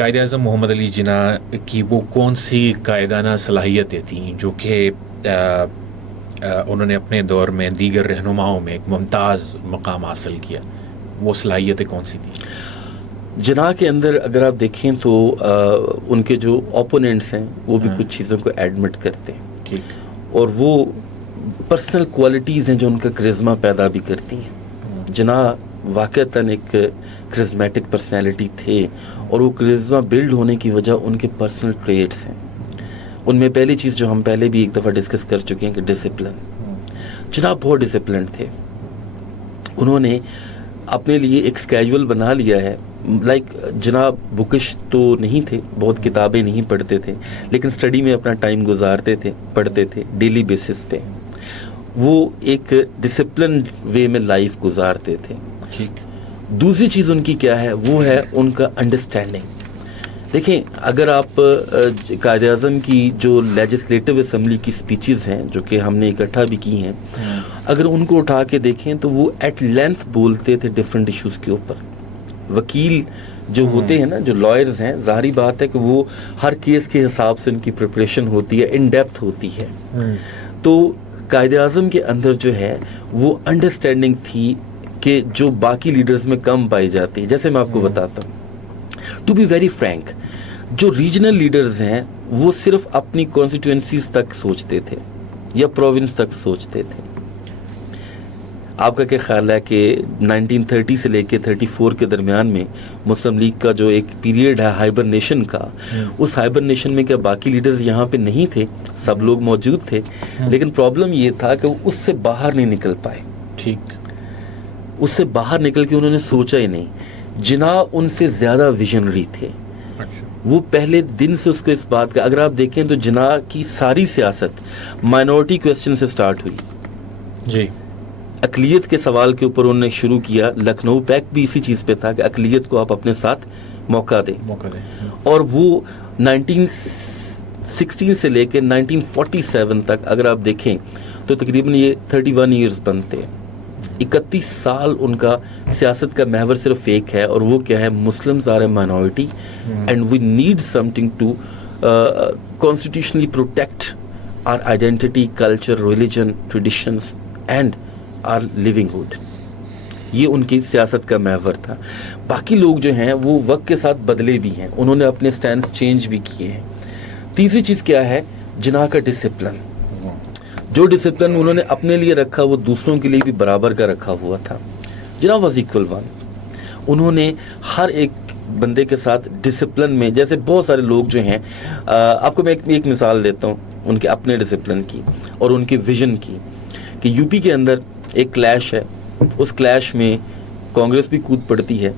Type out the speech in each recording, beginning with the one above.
قائد اعظم محمد علی جناح کی وہ کون سی قائدانہ صلاحیتیں تھیں جو کہ انہوں نے اپنے دور میں دیگر رہنماؤں میں ایک ممتاز مقام حاصل کیا؟ وہ صلاحیتیں کون سی تھیں؟ جناح کے اندر اگر آپ دیکھیں تو ان کے جو اوپوننٹس ہیں وہ بھی کچھ چیزوں کو ایڈمٹ کرتے ہیں، ٹھیک، اور وہ پرسنل کوالٹیز ہیں جو ان کا کرزما پیدا بھی کرتی ہیں۔ جناح واقعتاً ایک کرزمیٹک پرسنالٹی تھے، اور وہ کرزما بلڈ ہونے کی وجہ ان کے پرسنل ٹریٹس ہیں۔ ان میں پہلی چیز جو ہم پہلے بھی ایک دفعہ ڈسکس کر چکے ہیں کہ ڈسپلن۔ جناح بہت ڈسپلنڈ تھے، انہوں نے اپنے لیے ایک اسکیجول بنا لیا ہے۔ لائک جناح بکش تو نہیں تھے، بہت کتابیں نہیں پڑھتے تھے، لیکن اسٹڈی میں اپنا ٹائم گزارتے تھے، پڑھتے تھے ڈیلی بیسس پہ۔ وہ ایک ڈسپلن وے میں لائف گزارتے تھے۔ ٹھیک، دوسری چیز ان کی کیا ہے؟ وہ ہے ان کا انڈرسٹینڈنگ۔ دیکھیں، اگر آپ قائد اعظم کی جو لیجسلیٹو اسمبلی کی اسپیچز ہیں جو کہ ہم نے اکٹھا بھی کی ہیں، اگر ان کو اٹھا کے دیکھیں تو وہ ایٹ لینتھ بولتے تھے ڈفرینٹ ایشوز کے اوپر۔ وکیل جو ہوتے ہیں نا، جو لائرز ہیں، ظاہری بات ہے کہ وہ ہر کیس کے حساب سے ان کی پریپریشن ہوتی ہے، ان ڈیپتھ ہوتی ہے۔ تو قائد اعظم کے اندر جو ہے وہ انڈرسٹینڈنگ تھی کہ جو باقی لیڈرز میں کم پائی جاتی ہے۔ جیسے میں آپ کو بتاتا ہوں، ٹو بی ویری فرینک، جو ریجنل لیڈرز ہیں وہ صرف اپنی کانسٹیٹوئنسیز تک سوچتے تھے یا پروونس تک سوچتے تھے۔ آپ کا کیا خیال ہے کہ 1930 سے لے کے 34 کے درمیان میں مسلم لیگ کا جو ایک پیریڈ ہے ہائبرنیشن کا، اس ہائبرنیشن میں کیا باقی لیڈرز یہاں پہ نہیں تھے؟ سب لوگ موجود تھے، لیکن پرابلم یہ تھا کہ وہ اس سے باہر نہیں نکل پائے۔ ٹھیک، اس سے باہر نکل کے انہوں نے سوچا ہی نہیں۔ جناح ان سے زیادہ ویژنری تھے۔ وہ پہلے دن سے اس کو اس بات کا، اگر آپ دیکھیں تو جناح کی ساری سیاست مائنورٹی کویسچن سے سٹارٹ ہوئی۔ جی، اقلیت کے سوال کے اوپر انہوں نے شروع کیا۔ لکھنؤ پیکٹ بھی اسی چیز پہ تھا کہ اقلیت کو آپ اپنے ساتھ موقع دیں، اور وہ 1916 سے لے کے 1947 تک اگر آپ دیکھیں تو تقریباً یہ 31 ایئرز بنتے ہیں۔ 31 سال ان کا سیاست کا محور صرف ایک ہے، اور وہ کیا ہے؟ Muslims are a minority and we need something to constitutionally protect our identity, culture, religion, traditions and our livelihood. یہ ان کی سیاست کا محور تھا۔ باقی لوگ جو ہیں وہ وقت کے ساتھ بدلے بھی ہیں، انہوں نے اپنے سٹینڈز چینج بھی کیے ہیں۔ تیسری چیز کیا ہے؟ جناح کا ڈسپلن۔ جو ڈسپلن انہوں نے اپنے لیے رکھا وہ دوسروں کے لیے بھی برابر کا رکھا ہوا تھا۔ جناح واز ایکول ون۔ انہوں نے ہر ایک بندے کے ساتھ ڈسپلن میں، جیسے بہت سارے لوگ جو ہیں، آپ کو میں ایک مثال دیتا ہوں ان کے اپنے ڈسپلن کی اور ان کے ویژن کی، کہ یو پی کے اندر ایک کلیش ہے، اس کلیش میں کانگریس بھی کود پڑتی ہے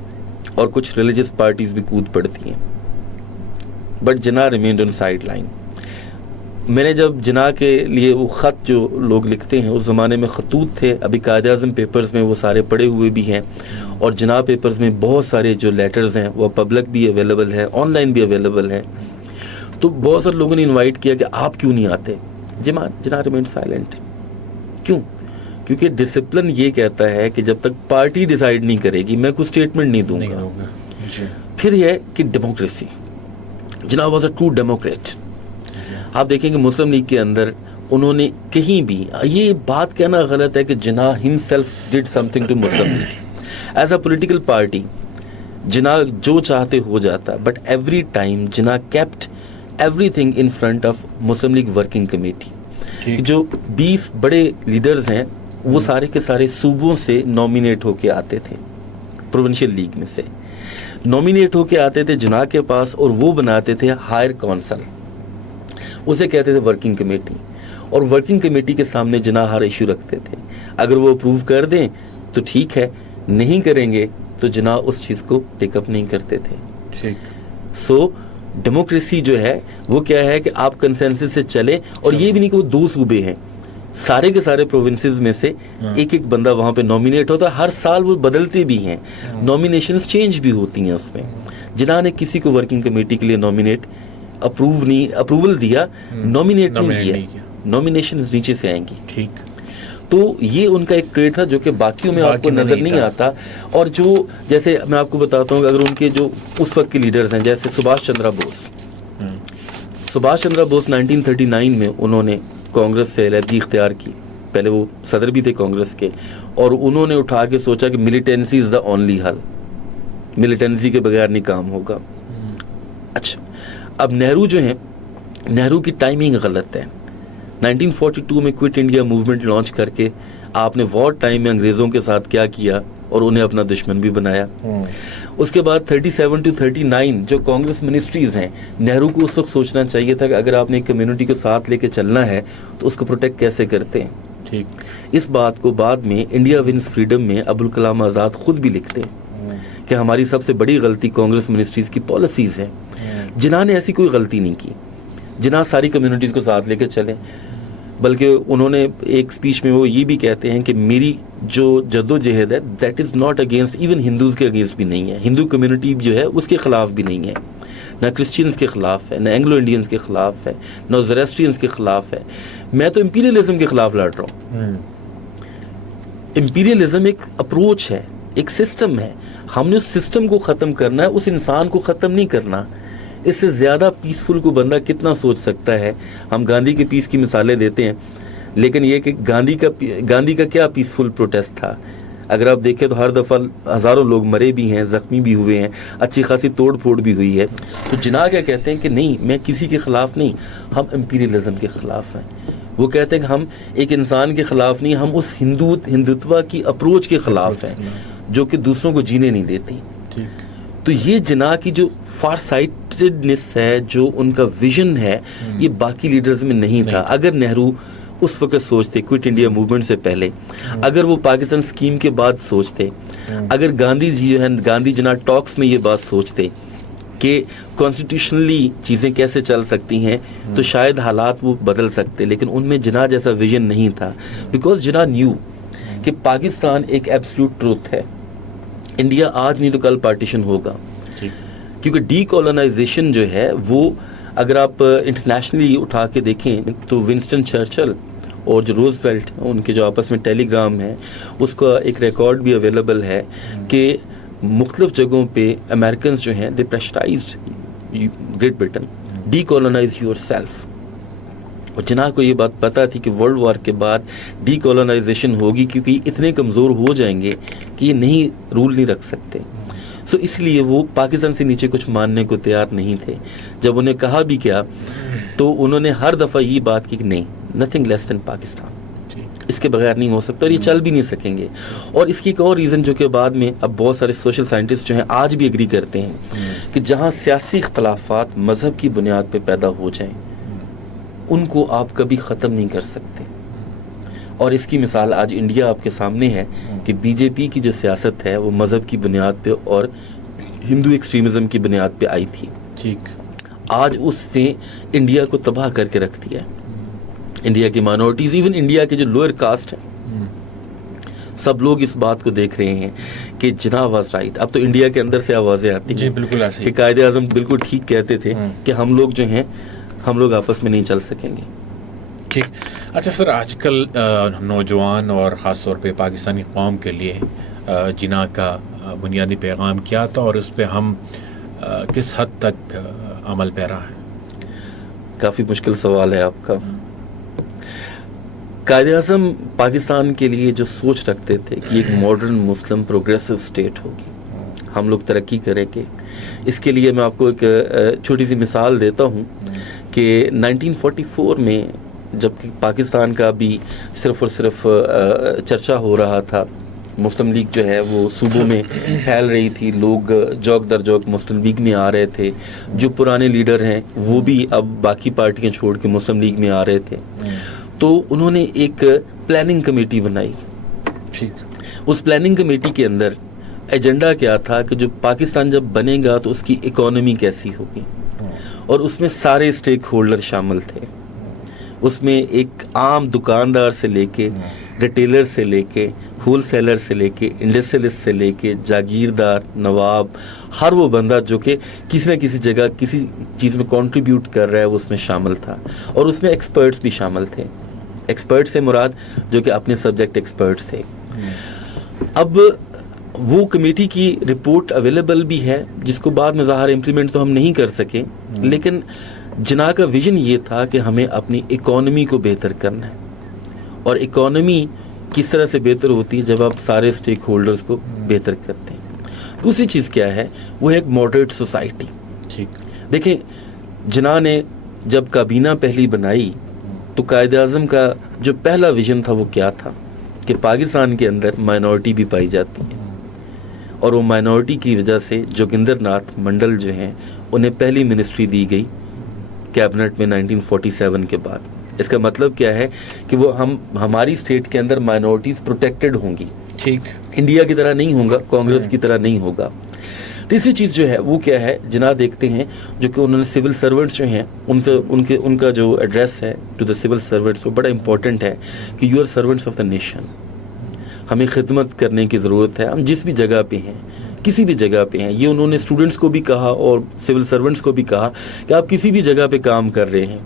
اور کچھ ریلیجس پارٹیز بھی کود پڑتی ہیں، but Jinnah remained on side line. میں نے جب جناح کے لیے وہ خط جو لوگ لکھتے ہیں، اس زمانے میں خطوط تھے، ابھی قائد اعظم پیپرز میں وہ سارے پڑے ہوئے بھی ہیں، اور جناح پیپرز میں بہت سارے جو لیٹرز ہیں وہ پبلک بھی اویلیبل ہے، آن لائن بھی اویلیبل ہے۔ تو بہت سارے لوگوں نے انوائٹ کیا کہ آپ کیوں نہیں آتے؟ جناح ریمینڈ سائلنٹ۔ کیوں؟ کیونکہ ڈسپلن یہ کہتا ہے کہ جب تک پارٹی ڈیسائیڈ نہیں کرے گی میں کوئی اسٹیٹمنٹ نہیں دوں گا۔ پھر یہ کہ democracy, Jinnah was a true Democrat. آپ دیکھیں کہ مسلم لیگ کے اندر انہوں نے کہیں بھی یہ بات کہنا غلط ہے کہ Jinnah himself did something to Muslim League as a political party. Jinnah جو چاہتے ہو جاتا، but every time Jinnah kept everything in front of Muslim League working committee. جو 20 بڑے لیڈرز ہیں وہ سارے کے سارے صوبوں سے نامینیٹ ہو کے آتے تھے، پروونشل لیگ میں سے نامینیٹ ہو کے آتے تھے جناح کے پاس، اور وہ بناتے تھے ہائر کونسل، اسے کہتے تھے ورکنگ کمیٹی، اور ورکنگ کمیٹی کے سامنے جناح ہر ایشو رکھتے تھے۔ اگر وہ اپروو کر دیں تو ٹھیک ہے، نہیں کریں گے تو جناح اس چیز کو ٹیک اپ نہیں کرتے تھے۔ سو ڈیموکریسی جو ہے وہ کیا ہے کہ آپ کنسنسس سے چلیں، اور یہ بھی نہیں کہ وہ 2 صوبے ہیں، سارے کے سارے پروونسز میں سے ایک ایک بندہ وہاں پہ نامینیٹ ہوتا ہے۔ ہر سال وہ بدلتے بھی ہیں، نامینیشنز چینج بھی ہوتی ہیں اس میں۔ جناح نے کسی کو ورکنگ کمیٹی کے لیے نامینیٹ اپروول دیا، نامینیٹ نہیں کیا، نامینیشنز نیچے سے آئیں گی۔ ٹھیک، تو یہ ان کا ایک ٹریڈ تھا جو کہ باقیوں میں آپ کو نظر نہیں آتا. اور جو جیسے میں آپ کو بتاتا ہوں، اگر ان کے جو اس وقت کے لیڈرز ہیں جیسے سبھاش چندرا بوس، سبھاش چندرا بوس 1939 میں انہوں نے کانگریس سے علیحدگی اختیار کی. پہلے وہ صدر بھی تھے کانگریس کے، اور انہوں نے اٹھا کے سوچا کہ ملیٹنسی از دا اونلی حل، ملیٹنسی کے بغیر نہیں کام ہوگا. اچھا، اب نہرو جو ہیں، نہرو کی ٹائمنگ غلط ہے. 1942 میں کوئٹ انڈیا موومنٹ لانچ کر کے آپ نے وار ٹائم میں انگریزوں کے ساتھ کیا کیا اور انہیں اپنا دشمن بھی بنایا. اس کے بعد 37 to 39 جو کانگریس منسٹریز ہیں، نہرو کو اس وقت سوچنا چاہیے تھا کہ اگر آپ نے ایک کمیونٹی کو ساتھ لے کے چلنا ہے تو اس کو پروٹیکٹ کیسے کرتے ہیں. ٹھیک. اس بات کو بعد میں انڈیا ونز فریڈم میں ابوالکلام آزاد خود بھی لکھتے ہیں کہ ہماری سب سے بڑی غلطی کانگریس منسٹریز کی پالیسیز ہیں. جناح نے ایسی کوئی غلطی نہیں کی، جناح ساری کمیونٹیز کو ساتھ لے کے چلیں، بلکہ انہوں نے ایک سپیچ میں وہ یہ بھی کہتے ہیں کہ میری جو جدوجہد ہے that is not against even Hindus کے اگینسٹ بھی نہیں ہے، ہندو کمیونٹی جو ہے اس کے خلاف بھی نہیں ہے، نہ کرسچینز کے خلاف ہے، نہ اینگلو انڈینز کے خلاف ہے، نہ زوریسٹرینز کے خلاف ہے. میں تو امپیریلزم کے خلاف لڑ رہا ہوں. امپیریلزم ایک اپروچ ہے، ایک سسٹم ہے، ہم نے اس سسٹم کو ختم کرنا ہے، اس انسان کو ختم نہیں کرنا. اس سے زیادہ پیسفل کو بندہ کتنا سوچ سکتا ہے. ہم گاندھی کے پیس کی مثالیں دیتے ہیں، لیکن یہ کہ گاندھی کا کیا پیسفل پروٹیسٹ تھا؟ اگر آپ دیکھیں تو ہر دفعہ ہزاروں لوگ مرے بھی ہیں، زخمی بھی ہوئے ہیں، اچھی خاصی توڑ پھوڑ بھی ہوئی ہے. تو جناح کیا کہتے ہیں کہ نہیں، میں کسی کے خلاف نہیں، ہم امپیریلزم کے خلاف ہیں. وہ کہتے ہیں کہ ہم ایک انسان کے خلاف نہیں، ہم اس ہندوتوا کی اپروچ کے خلاف ہیں جو کہ دوسروں کو جینے نہیں دیتی. تو یہ جناح کی جو فار سائٹڈنس ہے، جو ان کا ویژن ہے، یہ باقی لیڈرز میں نہیں تھا. اگر نہرو اس وقت سوچتے کوئٹ انڈیا موومنٹ سے پہلے، اگر وہ پاکستان اسکیم کے بعد سوچتے، اگر گاندھی جی جو ہے گاندھی جناح ٹاکس میں یہ بات سوچتے کہ کانسٹیٹیوشنلی چیزیں کیسے چل سکتی ہیں، تو شاید حالات وہ بدل سکتے. لیکن ان میں جناح جیسا ویژن نہیں تھا، بیکاز جناح نیو کہ پاکستان ایک ایبسلیوٹ ٹروتھ ہے. انڈیا آج نہیں تو کل پارٹیشن ہوگا، کیونکہ ڈی کالونائزیشن جو ہے وہ اگر آپ انٹرنیشنلی اٹھا کے دیکھیں تو ونسٹن چرچل اور جو روز ویلٹ ان کے جو آپس میں ٹیلی گرام ہے، اس کا ایک ریکارڈ بھی اویلیبل ہے کہ مختلف جگہوں پہ امریکنز جو ہیں they pressurized Great Britain, decolonize yourself. اور جناح کو یہ بات پتا تھی کہ ورلڈ وار کے بعد ڈی کالونائزیشن ہوگی، کیونکہ یہ اتنے کمزور ہو جائیں گے کہ یہ نہیں رول نہیں رکھ سکتے. سو اس لیے وہ پاکستان سے نیچے کچھ ماننے کو تیار نہیں تھے. جب انہیں کہا بھی کیا تو انہوں نے ہر دفعہ یہ بات کی کہ نہیں، نتھنگ لیس دین پاکستان، اس کے بغیر نہیں ہو سکتا، اور یہ چل بھی نہیں سکیں گے. اور اس کی ایک اور ریزن جو کہ بعد میں اب بہت سارے سوشل سائنٹسٹ جو ہیں آج بھی ایگری کرتے ہیں کہ جہاں سیاسی اختلافات مذہب کی بنیاد پہ پیدا ہو جائیں ان کو آپ کبھی ختم نہیں کر سکتے. اور اس کی مثال آج انڈیا آپ کے سامنے ہے کہ بی جے پی کی جو سیاست ہے وہ مذہب کی بنیاد پہ اور ہندو ایکسٹریمزم کی بنیاد پہ آئی تھی. ٹھیک. آج اس نے انڈیا کو تباہ کر کے رکھ دیا ہے. انڈیا کی مائنورٹیز، ایون انڈیا کے جو لوئر کاسٹ ہیں، سب لوگ اس بات کو دیکھ رہے ہیں کہ جناح واز رائٹ. اب تو انڈیا کے اندر سے آوازیں آتی ہیں بالکل ایسے کہ قائد اعظم بالکل ٹھیک کہتے تھے کہ ہم لوگ جو ہیں ہم لوگ آپس میں نہیں چل سکیں گے. ٹھیک. اچھا سر، آج کل نوجوان اور خاص طور پہ پاکستانی قوم کے لیے جناح کا بنیادی پیغام کیا تھا اور اس پہ ہم کس حد تک عمل پیرا ہیں؟ کافی مشکل سوال ہے آپ کا. قائد اعظم پاکستان کے لیے جو سوچ رکھتے تھے کہ ایک ماڈرن مسلم پروگریسو اسٹیٹ ہوگی، ہم لوگ ترقی کریں گے. اس کے لیے میں آپ کو ایک چھوٹی سی مثال دیتا ہوں کہ 1944 میں جب کہ پاکستان کا بھی صرف اور صرف چرچا ہو رہا تھا، مسلم لیگ جو ہے وہ صوبوں میں پھیل رہی تھی، لوگ جوک در جوک مسلم لیگ میں آ رہے تھے. جو پرانے لیڈر ہیں وہ بھی اب باقی پارٹیاں چھوڑ کے مسلم لیگ میں آ رہے تھے. تو انہوں نے ایک پلاننگ کمیٹی بنائی. اس پلاننگ کمیٹی کے اندر ایجنڈا کیا تھا کہ جو پاکستان جب بنے گا تو اس کی اکانومی کیسی ہوگی، اور اس میں سارے اسٹیک ہولڈر شامل تھے. اس میں ایک عام دکاندار سے لے کے ریٹیلر سے لے کے ہول سیلر سے لے کے انڈسٹریلسٹ سے لے کے جاگیردار، نواب، ہر وہ بندہ جو کہ کسی نہ کسی جگہ کسی چیز میں کنٹریبیوٹ کر رہا ہے وہ اس میں شامل تھا. اور اس میں ایکسپرٹس بھی شامل تھے. ایکسپرٹ سے مراد جو کہ اپنے سبجیکٹ ایکسپرٹس تھے. اب وہ کمیٹی کی رپورٹ اویلیبل بھی ہے جس کو بعد میں ظاہر امپلیمنٹ تو ہم نہیں کر سکے, لیکن جناح کا ویژن یہ تھا کہ ہمیں اپنی اکانومی کو بہتر کرنا ہے. اور اکانومی کس طرح سے بہتر ہوتی ہے جب آپ سارے اسٹیک ہولڈرز کو بہتر کرتے ہیں. دوسری چیز کیا ہے, وہ ہے ایک ماڈریٹ سوسائٹی. دیکھیں جناح نے جب کابینہ پہلی بنائی تو قائد اعظم کا جو پہلا ویژن تھا وہ کیا تھا کہ پاکستان کے اندر مائنورٹی بھی پائی جاتی ہے, اور وہ مائنورٹی کی وجہ سے جوگندر ناتھ منڈل جو ہیں انہیں پہلی منسٹری دی گئی کیبنٹ میں 1947 کے بعد. اس کا مطلب کیا ہے کہ وہ ہماری اسٹیٹ کے اندر مائنورٹیز پروٹیکٹڈ ہوں گی. انڈیا کی طرح نہیں ہوگا, کانگریس کی طرح نہیں ہوگا. تیسری چیز جو ہے وہ کیا ہے, جناح دیکھتے ہیں جو کہ انہوں نے سول سرونٹس جو ہیں ان کا جو ایڈریس ہے ٹو دا سول سرونٹس وہ بڑا امپورٹنٹ ہے کہ you are servants of the nation. ہمیں خدمت کرنے کی ضرورت ہے, ہم جس بھی جگہ پہ ہیں, کسی بھی جگہ پہ ہیں. یہ انہوں نے اسٹوڈنٹس کو بھی کہا اور سول سرونٹس کو بھی کہا کہ آپ کسی بھی جگہ پہ کام کر رہے ہیں,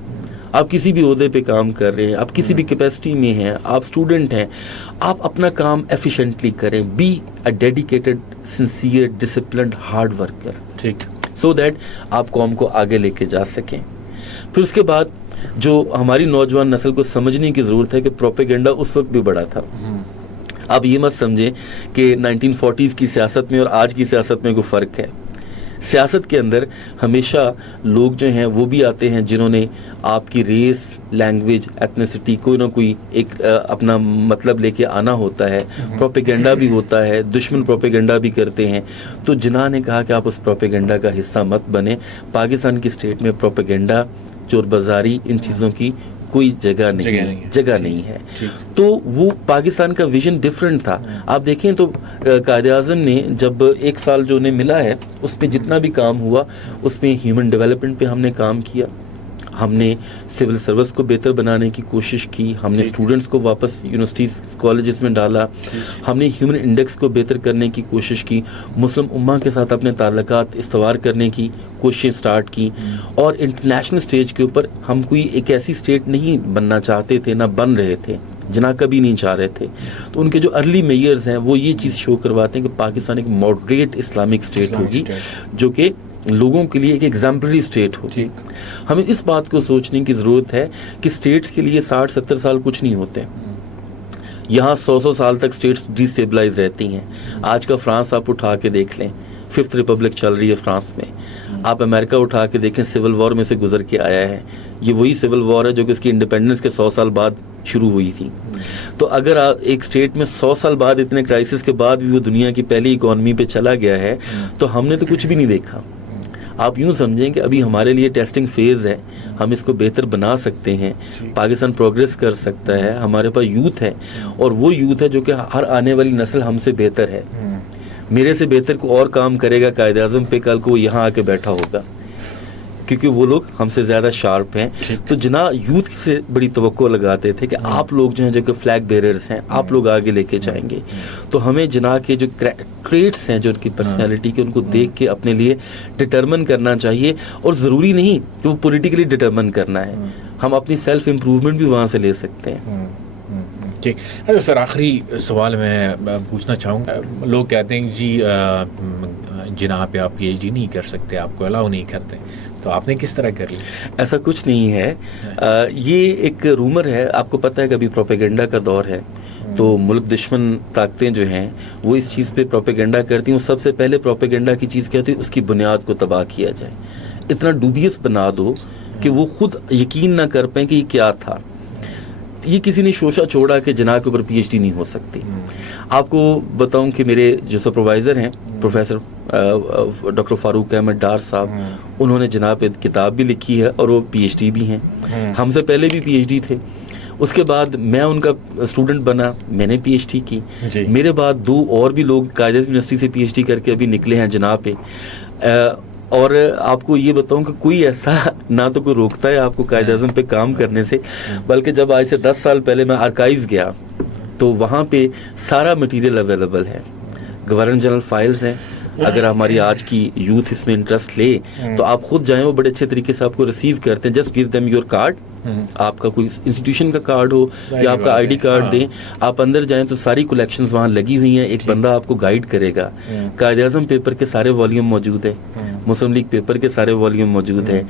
آپ کسی بھی عہدے پہ کام کر رہے ہیں, آپ کسی بھی کیپیسٹی میں ہیں, آپ اسٹوڈنٹ ہیں, آپ اپنا کام ایفیشینٹلی کریں. Be a dedicated sincere disciplined hard worker, so that آپ قوم کو آگے لے کے جا سکیں. پھر اس کے بعد جو ہماری نوجوان نسل کو سمجھنے کی ضرورت ہے کہ پروپیگنڈا اس وقت بھی بڑا تھا. آپ یہ مت سمجھیں کہ 1940s کی سیاست میں اور آج کی سیاست میں کوئی فرق ہے. سیاست کے اندر ہمیشہ لوگ جو ہیں وہ بھی آتے ہیں جنہوں نے آپ کی ریس, لینگویج, ایتھنیسٹی کوئی نہ کوئی ایک اپنا مطلب لے کے آنا ہوتا ہے. پروپیگنڈا بھی ہوتا ہے, دشمن پروپیگنڈا بھی کرتے ہیں. تو جناح نے کہا کہ آپ اس پروپیگنڈا کا حصہ مت بنیں. پاکستان کی اسٹیٹ میں پروپیگنڈا, چور بازاری, ان چیزوں کی کوئی جگہ نہیں ہے. تو وہ پاکستان کا ویژن ڈفرینٹ تھا. آپ دیکھیں تو قائد اعظم نے جب 1 سال جو انہیں ملا ہے اس میں جتنا بھی کام ہوا اس میں ہیومن ڈیولپمنٹ پہ ہم نے کام کیا, ہم نے سول سروس کو بہتر بنانے کی کوشش کی, ہم نے اسٹوڈنٹس کو واپس یونیورسٹیز کالجز میں ڈالا, ہم نے ہیومن انڈیکس کو بہتر کرنے کی کوشش کی, مسلم امہ کے ساتھ اپنے تعلقات استوار کرنے کی کوششیں سٹارٹ کی. اور انٹرنیشنل سٹیج کے اوپر ہم کوئی ایک ایسی سٹیٹ نہیں بننا چاہتے تھے, نہ بن رہے تھے, جناح کبھی نہیں چاہ رہے تھے. تو ان کے جو ارلی میئرز ہیں وہ یہ چیز شو کرواتے ہیں کہ پاکستان ایک ماڈریٹ اسلامک سٹیٹ ہوگی جو کہ لوگوں کے لیے ایک ایگزامپلری اسٹیٹ ہوگی. ہمیں اس بات کو سوچنے کی ضرورت ہے کہ اسٹیٹس کے لیے 60-70 سال کچھ نہیں ہوتے. یہاں 100 سال تک اسٹیٹس ڈی اسٹیبلائز رہتی ہیں. آج کا فرانس آپ اٹھا کے دیکھ لیں, 5th ریپبلک چل رہی ہے فرانس میں. آپ امریکہ اٹھا کے دیکھیں, سول وار میں سے گزر کے آیا ہے. یہ وہی سول وار ہے جو کہ اس کی انڈیپینڈنس کے 100 سال بعد شروع ہوئی تھی. تو اگر ایک اسٹیٹ میں 100 سال بعد اتنے کرائسس کے بعد بھی وہ دنیا کی پہلی اکانومی پہ چلا گیا ہے تو ہم نے تو کچھ بھی نہیں دیکھا. آپ یوں سمجھیں کہ ابھی ہمارے لیے ٹیسٹنگ فیز ہے, ہم اس کو بہتر بنا سکتے ہیں, پاکستان پروگریس کر سکتا ہے. ہمارے پاس یوتھ ہے اور وہ یوتھ ہے جو کہ ہر آنے والی نسل ہم سے بہتر ہے. میرے سے بہتر کو اور کام کرے گا قائد اعظم پہ, کل کو وہ یہاں آ کے بیٹھا ہوگا کیونکہ وہ لوگ ہم سے زیادہ شارپ ہیں. تو جناح یوتھ سے بڑی توقع لگاتے تھے کہ آپ لوگ جو ہیں جو کہ فلیگ بیررز ہیں, آپ لوگ آگے لے کے جائیں گے. تو ہمیں جناح کے جو ٹریٹس ہیں جو ان کی پرسنالٹی کے, ان کو دیکھ کے اپنے لیے ڈٹرمن کرنا چاہیے. اور ضروری نہیں کہ وہ پولیٹیکلی ڈٹرمن کرنا ہے, ہم اپنی سیلف امپروومنٹ بھی وہاں سے لے سکتے ہیں. ٹھیک. اچھا سر, آخری سوال میں پوچھنا چاہوں گا. لوگ کہتے ہیں جی جناح پہ آپ پی ایچ ڈی نہیں کر سکتے, آپ کو الاؤ نہیں کرتے, تو آپ نے کس طرح کر لی؟ ایسا کچھ نہیں ہے. یہ ایک رومر ہے. آپ کو پتہ ہے کہ ابھی پروپیگنڈا کا دور ہے, تو ملک دشمن طاقتیں جو ہیں وہ اس چیز پہ پروپیگنڈا کرتی ہیں. سب سے پہلے پروپیگنڈا کی چیز کیا ہوتی ہے, اس کی بنیاد کو تباہ کیا جائے, اتنا ڈوبیس بنا دو کہ وہ خود یقین نہ کر پائیں کہ یہ کیا تھا. یہ کسی نے شوشہ چھوڑا کہ جناح کے اوپر پی ایچ ڈی نہیں ہو سکتی. آپ کو بتاؤں کہ میرے جو سپروائزر ہیں پروفیسر ڈاکٹر فاروق احمد ڈار صاحب, انہوں نے جناح پہ کتاب بھی لکھی ہے اور وہ پی ایچ ڈی بھی ہیں. ہم سے پہلے بھی پی ایچ ڈی تھے. اس کے بعد میں ان کا اسٹوڈنٹ بنا, میں نے پی ایچ ڈی کی. میرے بعد 2 اور بھی لوگ قائد اعظم یونیورسٹی سے پی ایچ ڈی کر کے ابھی نکلے ہیں جناح پہ. اور آپ کو یہ بتاؤں کہ کوئی ایسا نہ تو کوئی روکتا ہے آپ کو قائد اعظم پہ کام کرنے سے, بلکہ جب آج سے 10 سال پہلے میں آرکائیوز گیا تو وہاں پہ سارا مٹیریل اویلیبل ہے. گورنر جنرل فائلز ہیں. اگر ہماری آج کی یوتھ اس میں انٹرسٹ لے تو آپ خود جائیں, وہ بڑے اچھے طریقے سے آپ کو ریسیو کرتے ہیں. Just give them your card آپ کا کوئی انسٹیٹیوشن کا کارڈ ہو یا آپ کا آئی ڈی کارڈ دیں, آپ اندر جائیں تو ساری کلیکشنز وہاں لگی ہوئی ہیں, ایک بندہ آپ کو گائیڈ کرے گا. قائد اعظم پیپر کے سارے والیوم موجود ہیں, مسلم لیگ پیپر کے سارے والیوم موجود ہیں,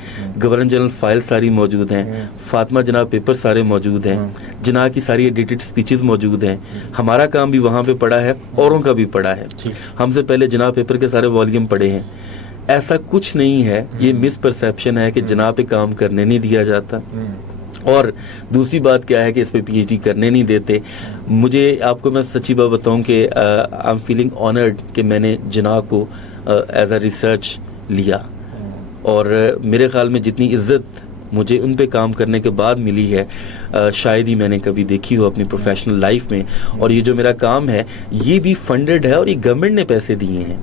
گورنر جنرل فائل ساری موجود ہیں, فاطمہ جناح پیپر سارے موجود ہیں, جناح کی ساری ایڈیٹڈ سپیچز موجود ہیں. ہمارا کام بھی وہاں پہ پڑا ہے, اوروں کا بھی پڑا ہے. ہم سے پہلے جناح پیپر کے سارے والیوم پڑے ہیں. ایسا کچھ نہیں ہے, یہ مس پرسیپشن ہے کہ جناح پہ کام کرنے نہیں دیا جاتا. اور دوسری بات کیا ہے کہ اس پہ پی ایچ ڈی کرنے نہیں دیتے. مجھے آپ کو میں سچی بات بتاؤں کہ آئی ایم فیلنگ آنرڈ کہ میں نے جناح کو ایز اے ریسرچ لیا, اور میرے خیال میں جتنی عزت مجھے ان پہ کام کرنے کے بعد ملی ہے شاید ہی میں نے کبھی دیکھی ہو اپنی پروفیشنل لائف میں. اور یہ جو میرا کام ہے یہ بھی فنڈڈ ہے, اور یہ گورنمنٹ نے پیسے دیے ہیں.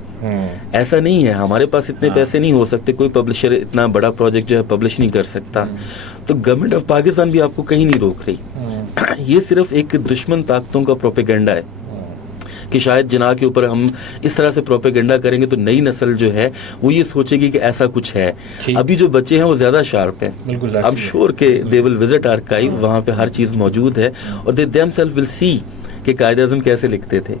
ایسا نہیں ہے ہمارے پاس اتنے پیسے نہیں ہو سکتے, کوئی پبلشر اتنا بڑا پروجیکٹ جو ہے پبلش نہیں کر سکتا. تو گورنمنٹ آف پاکستان بھی آپ کو کہیں نہیں روک رہی. یہ صرف ایک دشمن طاقتوں کا پروپیگنڈا ہے کہ شاید جناح کے اوپر ہم اس طرح سے پروپیگنڈا کریں گے تو نئی نسل جو ہے وہ یہ سوچے گی کہ ایسا کچھ ہے. ابھی جو بچے ہیں وہ زیادہ شارپ ہیں. آئی ایم شیور کہ دے ول وزٹ آرکائیو, وہاں پہ ہر چیز موجود ہے, اور دے دیم سیلف ول سی کہ قائد اعظم کیسے لکھتے تھے,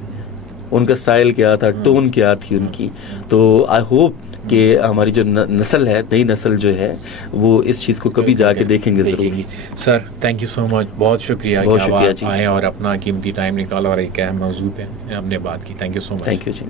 ان کا سٹائل کیا تھا, ٹون کیا تھی ان کی. تو آئی ہوپ کہ ہماری جو نسل ہے, نئی نسل جو ہے, وہ اس چیز کو کبھی جا کے دیکھیں گے ضرور. سر تھینک یو سو مچ, بہت شکریہ کہ آپ آئے اور اپنا قیمتی ٹائم نکالا اور ایک اہم موضوع پہ ہم نے بات کی. Thank you so much. Thank you G.